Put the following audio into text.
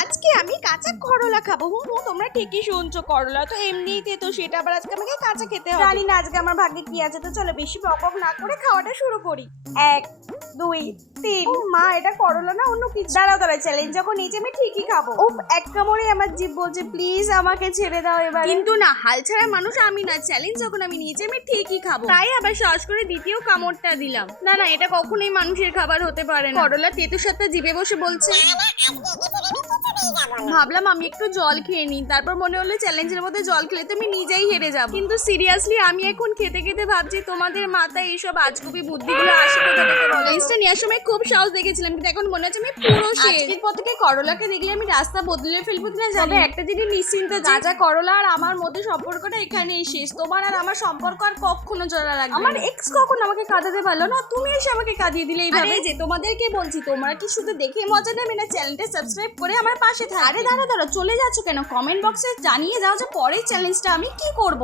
আজকে আমি কাঁচা করলা খাবো। তোমরা ঠিকই শুনছো, করলা তো এমনিই তো, সেটা আবার আজকে আমাকে কাঁচা খেতে হবে। জানি না আজকে আমার ভাগ্যে কি আছে, তো চলো বেশি বকবক না করে খাওয়াটা শুরু করি। 1 2 3। ও মা, এটা করলা না অন্য কিছু? দাঁড়াও চ্যালেঞ্জ যখন নিচে আমি ঠিকই খাবো। উফ, এক কামড়ে আমার জিভ বলছে প্লিজ আমাকে ছেড়ে দাও এবার। কিন্তু না, হাল ছাড়া মানুষ আমি না। চ্যালেঞ্জ যখন আমি নিচে আমি ঠিকই খাবো, তাই আবার সাহস করে দ্বিতীয় কামড়টা দিলাম। না না, এটা কখনোই মানুষের খাবার হতে পারে না। করলা তেতুর সাথে জিভে বসে বলছে। ভাবলাম আমি একটু জল খেয়ে নিই, তারপর মনে হলো চ্যালেঞ্জের মধ্যে জল খেলে তো আমি নিজেই হেরে যাব। কিন্তু সিরিয়াসলি আমি এখন খেতে খেতে ভাবছি তোমাদের মাথায় এইসব আজগুবি বুদ্ধিগুলো আসে কোথা থেকে বলো? চ্যালেঞ্জটা নেওয়ার সময় খুব সাহস দেখেছিলাম, কিন্তু এখন মনে হচ্ছে আমি পুরো শেষ। আজকের পর থেকে করলাকে দেখলে আমি রাস্তা বদলে ফেলবো কিনা জানি। একটা জিনিস নিশ্চিন্ত, যা করলা আর আমার মধ্যে সম্পর্কটা এখানেই শেষ। তোমার আর আমার সম্পর্ক আর কখনো জোড়া লাগবে। আমার এক্স কখন আমাকে কাঁদাতে পারলো না, তুমি এসে আমাকে কাঁদিয়ে দিলে এইভাবে। যে তোমাদেরকে বলছি, তোমরা কি শুধু দেখে মজা নেবে না চ্যানেলটা সাবস্ক্রাইব করে আমার পাশে থাকবে? আরে দাঁড়া চলে যাচ্ছ কেন? কমেন্ট বক্সে জানিয়ে যাও যে পরের চ্যালেঞ্জটা আমি কি করব।